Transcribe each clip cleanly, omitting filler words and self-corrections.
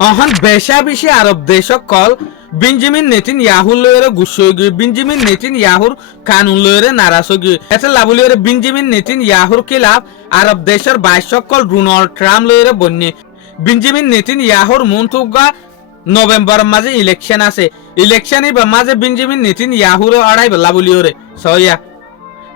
অহন বেশা বেশি আরব দেশক কল বেঞ্জামিন নেতানিয়াহু লয়রে গুসোগি বেঞ্জামিন নেতানিয়াহুর কানুন লয়রে নারাজগি এটা লাবুলিয়রে বেঞ্জামিন নেতানিয়াহুর খিলাফ আরব দেশের 22 কল ডোনাল্ড ট্রাম্প লয়রে বন্যে বেঞ্জামিন নেতানিয়াহুর মন্তুগা নভেম্বর মাঝে ইলেকশন আছে ইলেকশনই মাঝে বেঞ্জামিন নেতানিয়াহুর আড়াই লাবুলিয়রে সয়া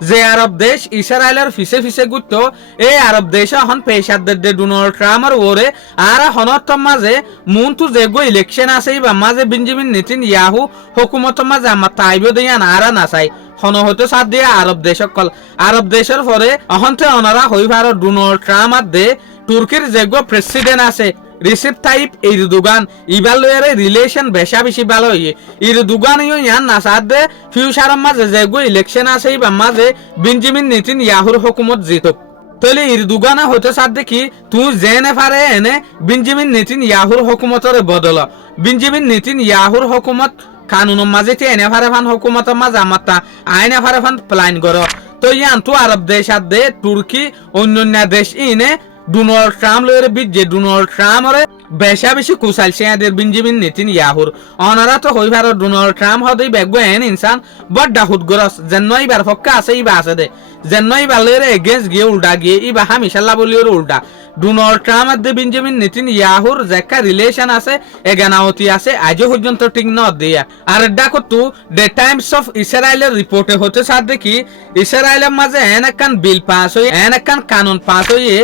যে আরব দেশ ইসরায়েলের ফিসে ফিসে গুতো এই আরব দেশ এখন পেশাদের ডোনাল্ড ট্রাম্পের ওরে আর হনত মাঝে মুন্তু যেগো ইলেকশন আছে বা মাঝে বেঞ্জামিন নেতানিয়াহু হুকুমত মাঝে আমার তাইব দিয়ান আর না চাই হন হতে সাথ দিয়ে আরব দেশ কল আরব দেশের পরে অহন্তে অনারা হইবার ডোনাল্ড ট্রাম্প আর দে তুর্কির যেগো প্রেসিডেন্ট আছে রিসেপ তাইপ এরদোগান ইবালয়ের রিলেশন বেশা বেশি ভালো হইয়ে এরদোগান ইয়ান না সাথ দে ফিউচারের মাঝে যেগো ইলেকশন আছে বা মাঝে বেঞ্জামিন নেতানিয়াহুর হুকুমত জিতক তাহলে এরদোগানে হতে সাথ দেখি তুই জেনে পারে এনে বেঞ্জামিন নেতানিয়াহুর হুকুমতের বদল বেঞ্জামিন নেতানিয়াহুর হুকুমত কানুনের মাঝে এনে পারে ফান হুকুমতের মাঝে আমারটা আইনে পারে ফান প্ল্যান করো তো ইয়ান তো আরব দেশ আর দে তুর্কি অন্যান্য দেশ ইনে ডোনাল্ড ট্রাম্প লয়ের বিজে ডোনাল্ড ট্রাম্পরে বেশা বেশি কুশালছে এদের বেঞ্জামিন নেতানিয়াহুর অনারা তো হইবার ডোনাল্ড ট্রাম্প হদই বেগো এন ইনসান বড় হুদ গরস জন্নই বার ফক্কা আছে ইবা আছে দে জন্নই বালের এগেন্স্ট গিয়ে উল্টা গিয়ে ইবা হামিশাল্লাহ বলিওর উল্টা ডোনাল্ড ট্রাম্প আর বেঞ্জামিন নেতানিয়াহুর যেকা রিলেশন আছে এগানাওতি আছে আজও পর্যন্ত ঠিক ন দিয়া আর ডাকো তু দ্য টাইমস অফ ইসরায়েলের রিপোর্টে হতে সাথ দেখি ইসরায়েলের মাঝে এন একখান বিল পাস হয়ে এন একখান কানুন পাস হয়ে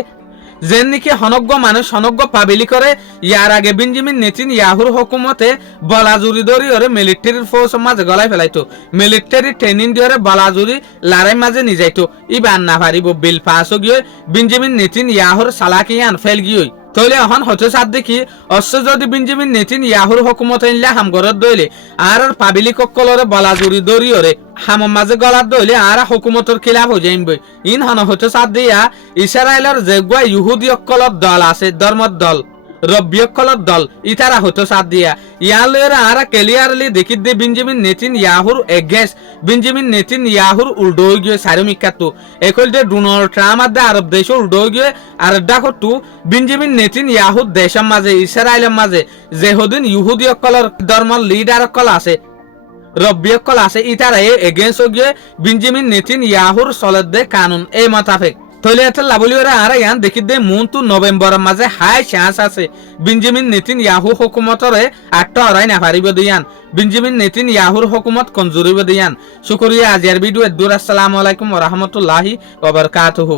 যেন নাকি হনজ্ঞ মানুষ হনজ্ঞ পাবিলি করে ইয়ার আগে বেঞ্জামিন নেতানিয়াহুর হুকুমতে বলাজুরি ধরি ওরে মিলিটারির ফোর্স মাঝে গলায় ফেলাইতো মিলিটারি ট্রেনিং দিয়ে বলাজুরি লড়াই মাঝে নিজাইতো ইবান না পারিব বিল পাস গিয়ে বেঞ্জামিন নেতানিয়াহুর সালাকিয়ান ফেল গিয়ে তাহলে এখন হতে সাথ দেখি অশ্ব যদি বেঞ্জামিন নেতানিয়াহুর হুকুমত আনলে হামগরত দইলে আর পাবিলিক কলরে বলাজুরি ধরি ওরে হামর মাঝে গলার দইলে আর হুকুমতর খিলাফ হয়ে যাইব ইন হন হতে সাথ দিয়া ইসরায়েলের যেগুয়া ইহুদি অকলর দল আছে ধর্মর দল রব্বিয়কলর দল ইতারা হতো সাথ দিয়া ইয়ালের আর ক্লিয়ারলি দেখি দে বেঞ্জামিন নেতানিয়াহুর এগেন্স্ট বেঞ্জামিন নেতানিয়াহুর উল্টো গিয়ে সারমিকাতু একল দে ডোনাল্ড ট্রাম্প আর আরব দেশ উল্টো গিয়ে আর দেখো তু বেঞ্জামিন নেতানিয়াহুর দেশের মাঝে ইসরায়েলের মাঝে যেহদিন ইহুদি অকলর ধর্মর লিডার অকল আছে রব্বিয়কল আছে ইতারা এগেন্স্ট গিয়ে বেঞ্জামিন নেতানিয়াহুর চলে দে কানুন এই মোতাবেক তাহলে এটা লাবলিওরা আর ইয়ান দেখি দে মুন্তু নভেম্বরের মাঝে হাই চান্স আছে বেঞ্জামিন নেতানিয়াহু হুকুমতরে আটটা অরাই না পারিব দিয়ান বেঞ্জামিন নেতানিয়াহুর হুকুমত কমজোরিব দিয়ান শুকরিয়া আজিয়ার ভিডিও দূর আসসালামু আলাইকুম ওয়া রাহমাতুল্লাহি ওয়া বারাকাতুহু।